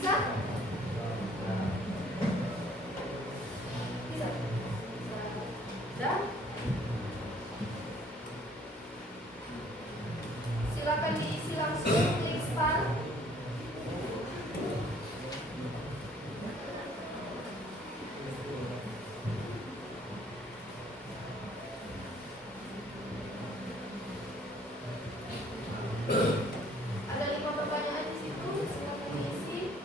Bisa? Bisa? Dan silakan diisi langsung, klik start. Ada 5 pertanyaan di situ, silakan diisi.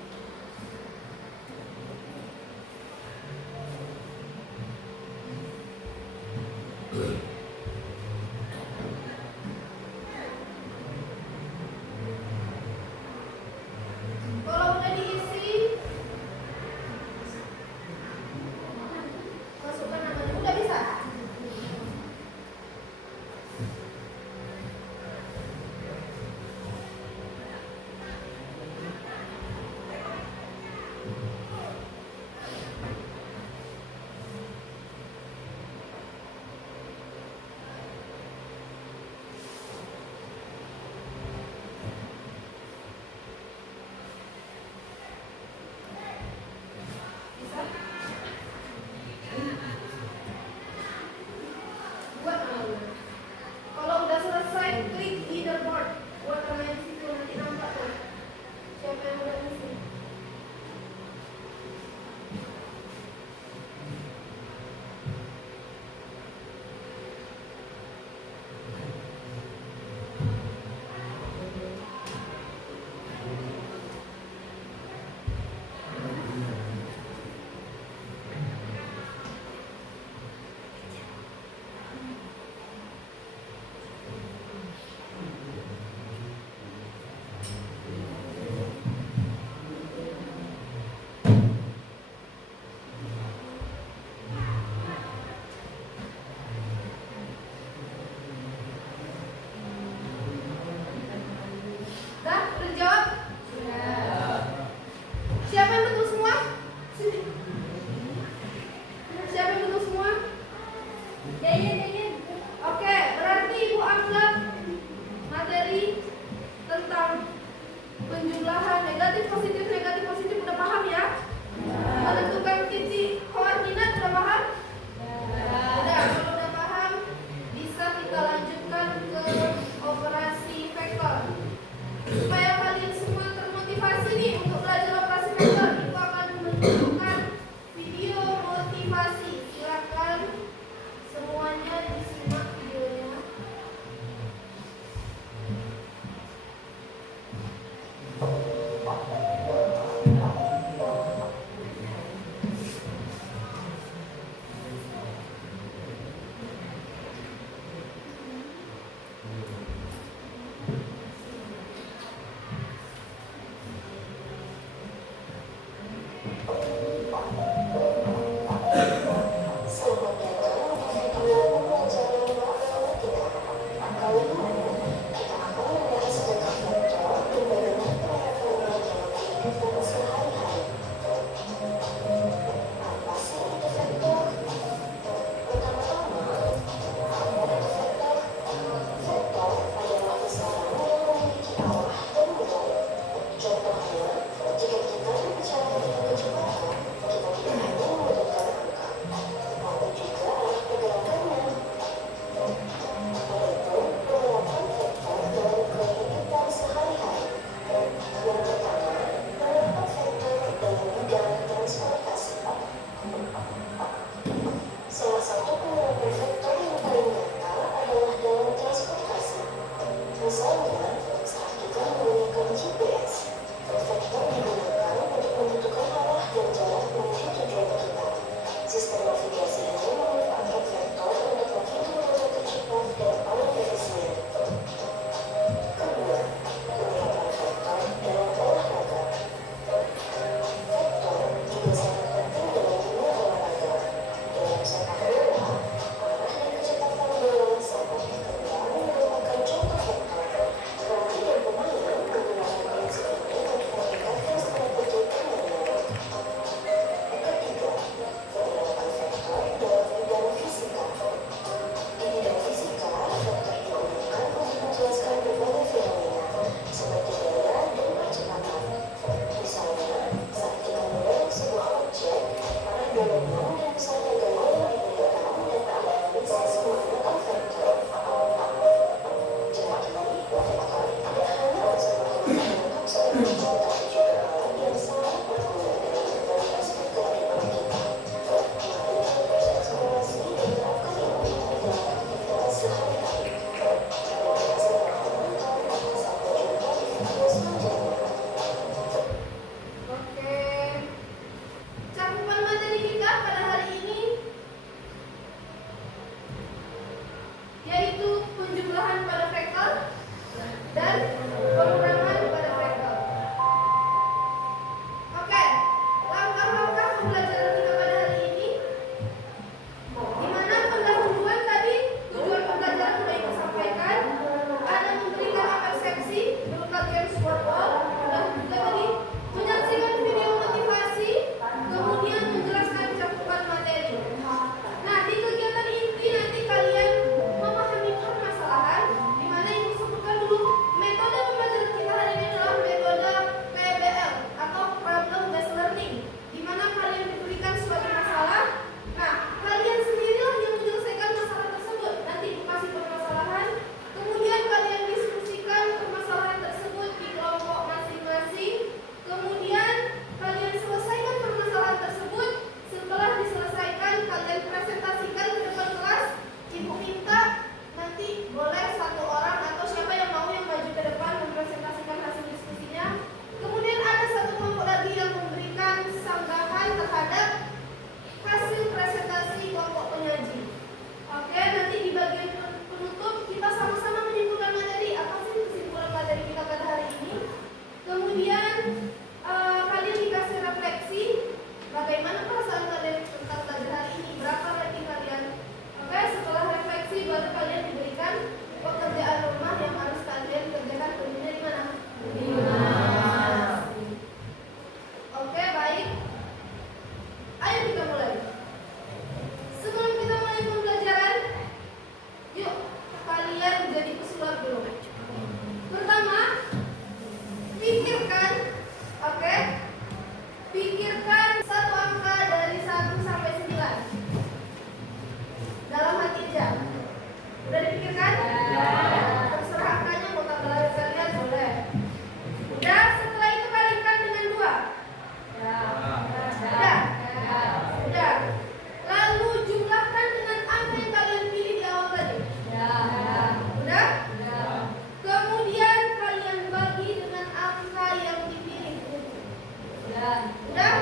Udah?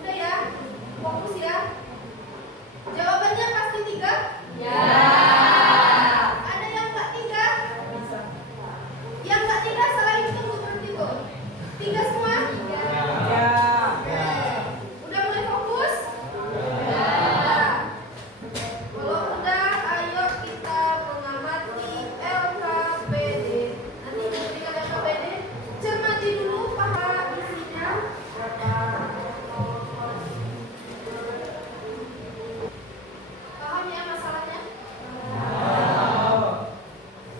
Udah ya? Fokus ya. Jawabannya pasti 3? Ya. Ada yang nggak 3? Yang nggak 3 salah hitung seperti itu. 3 semua? Ya. Oke. Udah mulai fokus? Udah. Kalau udah, ayo kita mengamati LKPD. Nanti ketika LKPD, cermati dulu paham isinya. Paham ya masalahnya?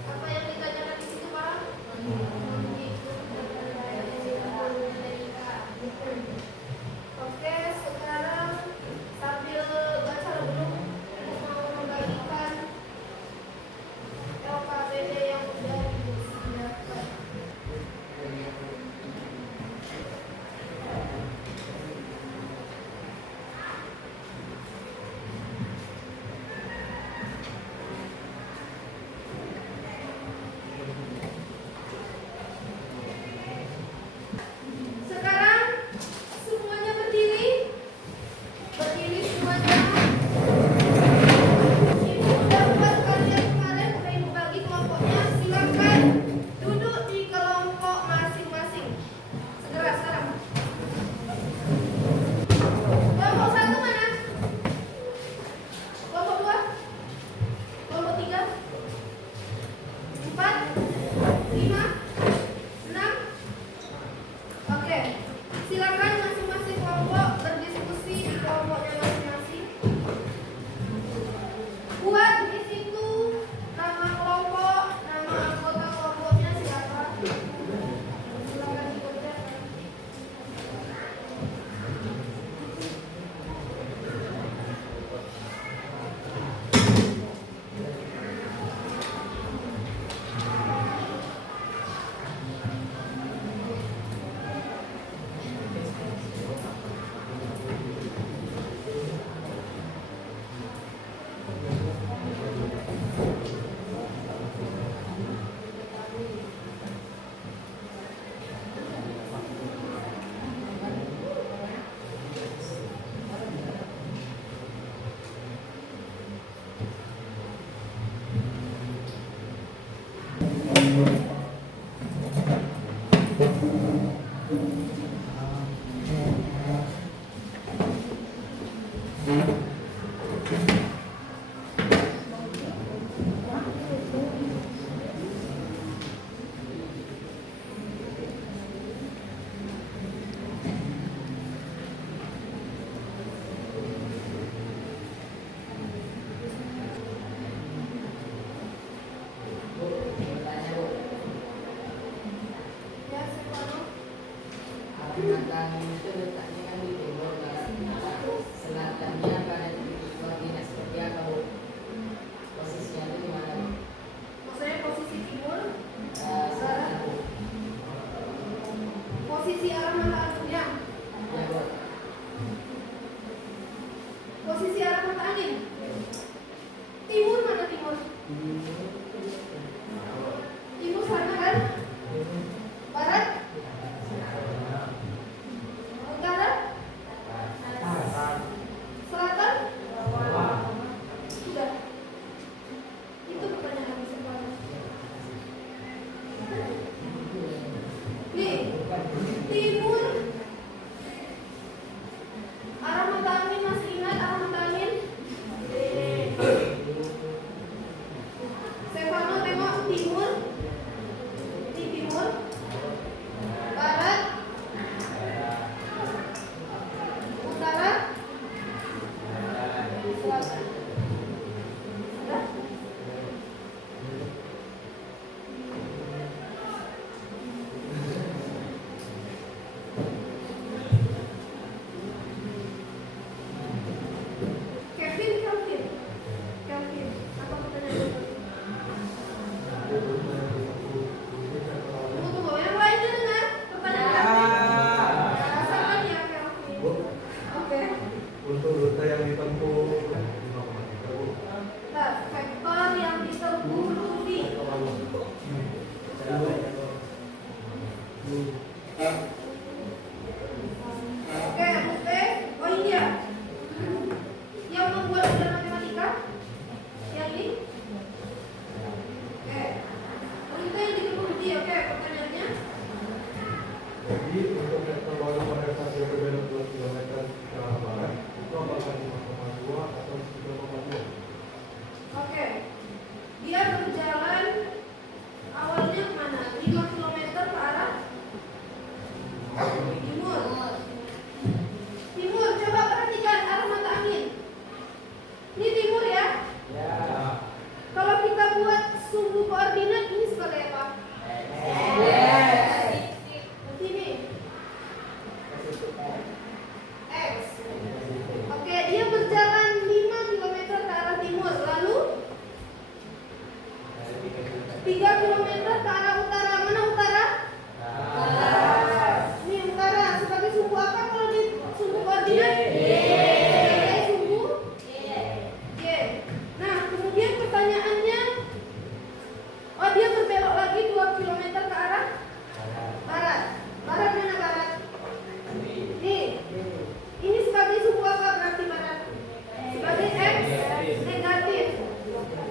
Apa yang ditanyakan di situ paham? Oke, sekarang sambil baca dulu mau membagikan LKPD yang udah disediakan. Sekarang semuanya berdiri. Berdiri semuanya. Ibu udah buat kalian kemarin, udah ibu bagi kelompoknya. Silakan duduk di kelompok masing-masing. Segera sekarang. Kelompok 1 mana? Kelompok 2? Kelompok 3? 4? 5? 6? Oke, silakan masing-masing kelompok berdiskusi di kelompoknya masing-masing. Buat di situ nama kelompok, nama anggota kelompoknya siapa. Silakan dikerjakan. Ya, Silvano. Kalimantan itu letaknya kan di timur barat, selatannya pada titik koordinat seperti apa Bu? Posisinya itu di mana Bu? Maksudnya posisi timur, Selatan Bu. posisi arah mata anginnya. Ya Bu. Posisi arah mata angin. Timur mana timur? Timur sana kan? Barat? Utara? Selatan? Sudah. Itu pertanyaan sebenarnya. Nih, timur. Arah mata angin masih ingat arah mata angin? Stefano tengok timur. Di timur. Barat. Utara. Selatan. Sudah? Kelvin, apa pertanyaan? Tunggu, yang lainnya dengar pertanyaan Kelvin. Rasakan ya Kelvin. Oke. Untuk rute yang ditempuh Nah, vektor yang ditempuh Rudi. Jadi untuk vektor baru pada saat dia berbelok 2 km ke arah barat itu apakah 5,2 atau 3,2? Oke. Dia berjalan awalnya kemana? 5 km ke arah timur. Timur, coba perhatikan arah mata angin. Ini timur ya. Ya. Kalau kita buat sumbu koordinat ini sebagai apa? Ini X. Oke, dia berjalan 5 km ke arah timur, lalu 3 km ke arah utara. Mana utara? Ini utara. Sebagai sumbu apa kalau di sumbu koordinat? Sebagai sumbu Y. Nah, kemudian pertanyaannya, oh dia berbelok lagi 2 km ke arah barat. Barat mana barat? Nih. Ini sebagai sumbu apa berarti barat? Sebagai X negatif.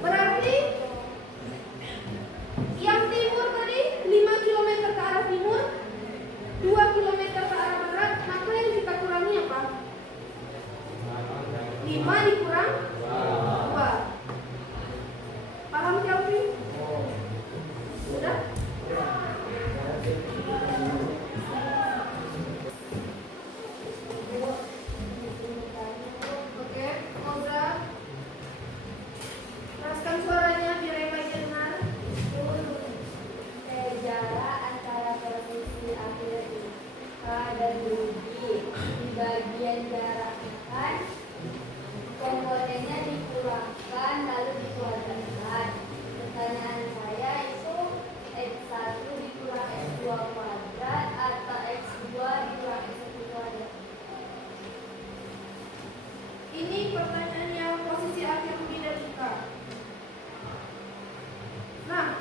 Berarti yang timur tadi 5 km ke arah timur, 2 km ke arah barat, maka yang kita kurangi apa? 5 dikurang 2. Paham Kelvin? Sudah? Oke, Oza. Keraskan suaranya biar yang baik dengar. Jarak antara posisi akhir K dan bumi di bagian jarak kan komponennya dikurangkan lalu dikuadratkan. Pertanyaan saya itu X1 dikurang X2 kuadrat atau X2 dikurang X1 kuadrat. Ini pertanyaannya posisi akhir bumi dan K. Nah,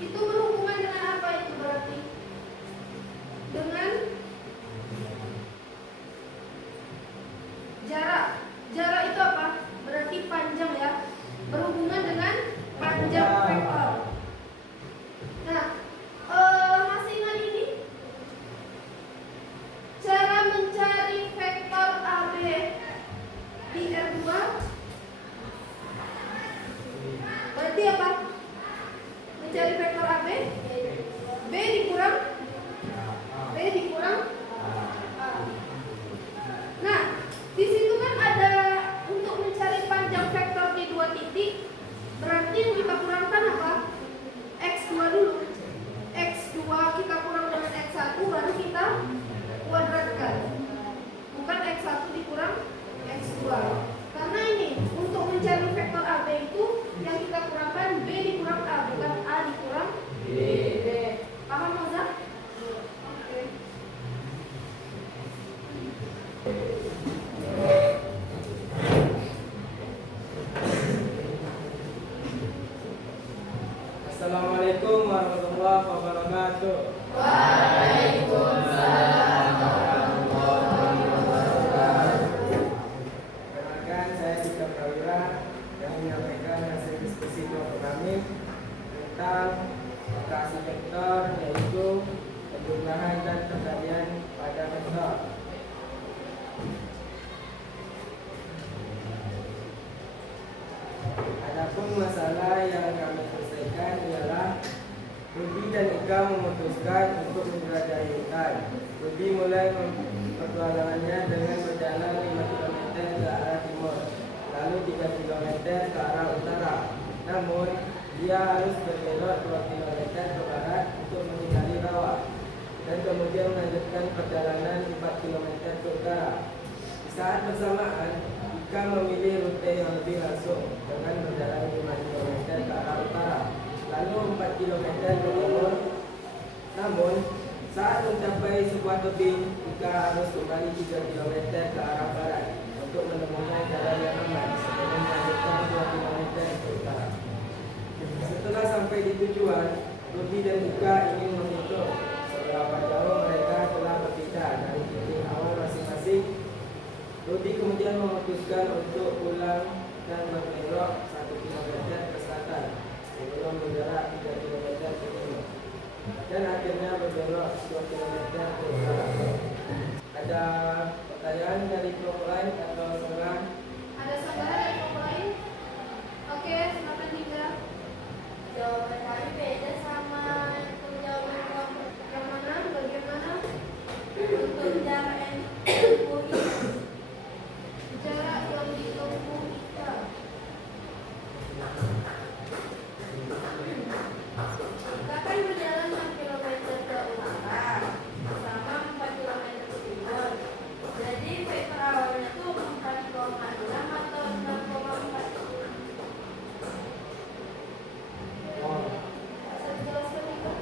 itu berhubungan dengan apa itu berarti? Dengan jarak. Jarak itu apa? Berarti panjang ya. Berhubungan dengan panjang vektor. Nah, masih ingat ini? Cara mencari vektor AB di R2 berarti apa? Mencari vektor AB B dikurang A. Nah, di situ kan ada untuk mencari panjang vektor di 2 titik. Berarti yang kita kurangkan apa? X2 dulu. X2 kita kurang dengan X1 baru kita kuadratkan. Bukan X1 dikurang X2. Karena ini untuk mencari vektor AB itu yang kita kurangkan B dikurang A, bukan A dikurang B. Paham Moza? Oke. Assalamualaikum warahmatullahi wabarakatuh. Perkenalkan, saya Tika Prawira yang menyampaikan hasil diskusi kelompok kami tentang operasi vektor, yaitu penjumlahan dan perkalian pada vektor. Adapun masalah yang kami selesaikan ialah Rudi dan Ika memutuskan untuk menjelajahkan. Rudi mulai petualangannya dengan berjalan 5 km ke arah timur, lalu 3 km ke arah utara. Namun, dia harus berbelok 2 km ke barat untuk menghindari rawa, dan kemudian melanjutkan perjalanan 4 km ke utara. Di saat bersamaan, Ika memilih rute yang lebih langsung dengan berjalan 5 km ke arah utara, lalu 4 km ke timur. Namun, saat mencapai sebuah tebing, Ika harus kembali 3 km ke arah barat untuk menemukan jalan yang aman sebelum melanjutkan 2 km ke utara. Setelah sampai di tujuan, Rudi dan Ika ingin menghitung seberapa jauh mereka telah berpindah dari titik awal masing-masing. Rudi kemudian memutuskan untuk pulang dan berbelok 1 km ke selatan sebelum berjarak 3 km ke timur, dan akhirnya berbelok Untuk jarak yang ditempuh Jarak yang ditempuh kita. Kita kan berjalan 6 km ke utara sama 4 km ke timur. Jadi vektor awalnya tuh 4,6 atau 6,4. Bisa dijelaskan juga?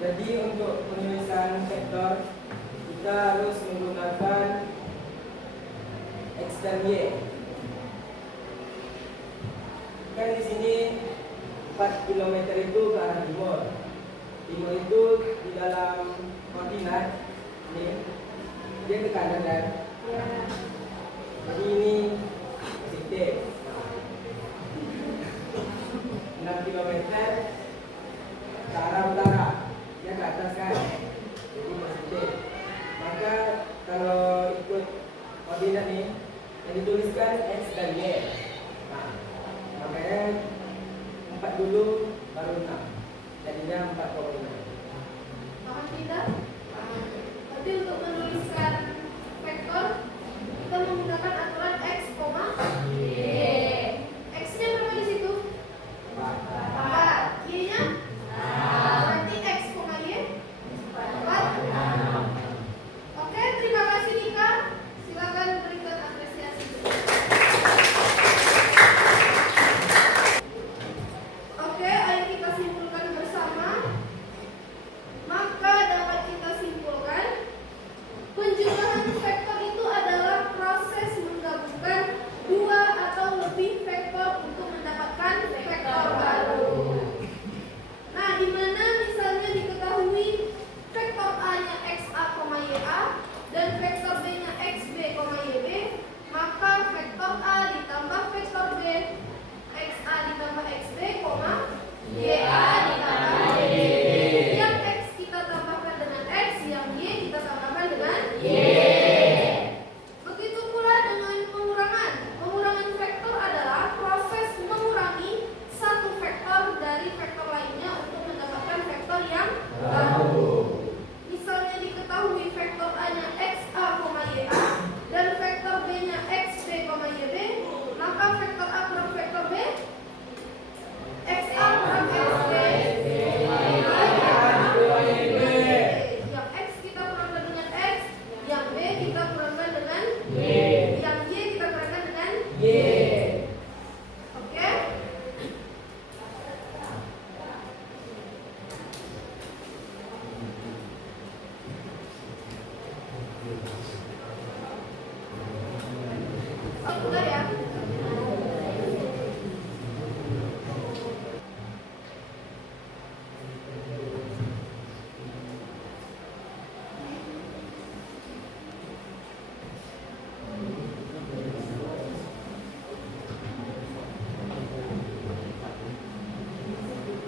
Jadi untuk penulisan vektor kita harus menggunakan X dan Y. Kan di sini 4 km itu ke arah timur. Timur itu di dalam koordinat ini dia ke kanan kan? Ya. Jadi ini positif. 6 km ke arah utara, dia ke atas kan? Jadi positif. Maka kalau ikut koordinat nih, yang dituliskan X dan Y. Nah, makanya 4 dulu baru 6. Jadinya 4,5. Paham tidak? Tapi untuk menuliskan vektor kita menggunakan aturan X, Y. X-nya berapa di situ? 4. Y-nya? Berarti X, Y 4. Oke, terima kasih Nika. Silakan berikan apresiasi. Oke, ayo kita simpulkan bersama. Maka dapat kita simpulkan penjumlahan vektor itu adalah proses menggabungkan dua atau lebih vektor untuk mendapatkan vektor baru. Nah, di mana misalnya diketahui vektor A-nya XA, YA dan vektor B-nya XB, YB, maka vektor A ditambah vektor B, XA ditambah XB, YA ditambah YB. Yang X kita tambahkan dengan X, yang Y kita tambahkan dengan Y. Begitu pula dengan pengurangan. Pengurangan vektor adalah proses mengurangi satu vektor dari vektor lainnya untuk mendapatkan vektor yang baru. Misalnya diketahui vektor A-nya XA, YA dan vektor B-nya XB, YB, maka vektor A kurang vektor B, XA kurang XB, yang X kita kurangkan dengan X, yang B kita kurangkan dengan Y, yang Y kita kurangkan dengan Y. Oke? Sudah ya?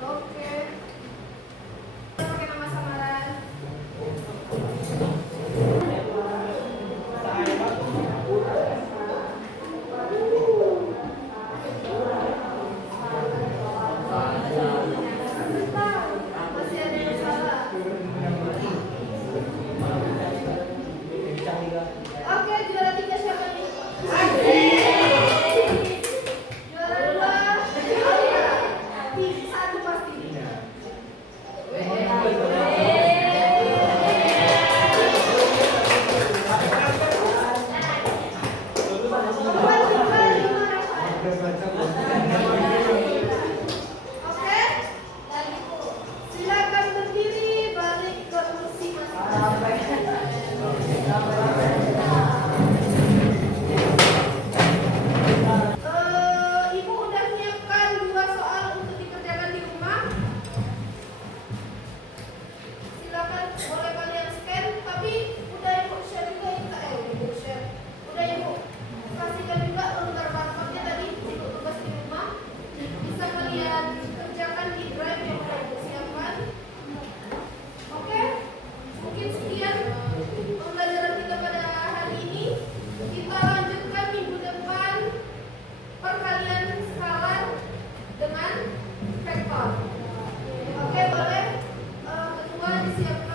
Oke. Kita pakai nama samaran. Masih ada yang salah. Oke, juara 3 siapa nih? Juara 2 Alda. 1 pasti. Oke, silakan berdiri balik ke kursi masing-masing. Ibu udah menyiapkan 2 soal untuk dikerjakan di rumah. Silakan boleh kalian scan, tapi udah ibu share juga ibu share. Udah ibu kasihkan juga lengkap barcode-nya tadi untuk tugas di rumah. Bisa kalian kerjakan di drive yang udah ibu siapkan. Oke, mungkin sekian pembelajaran kita pada hari ini. Kita lanjutkan minggu depan perkalian skalar dengan vektor. Oke, boleh ketua disiapkan.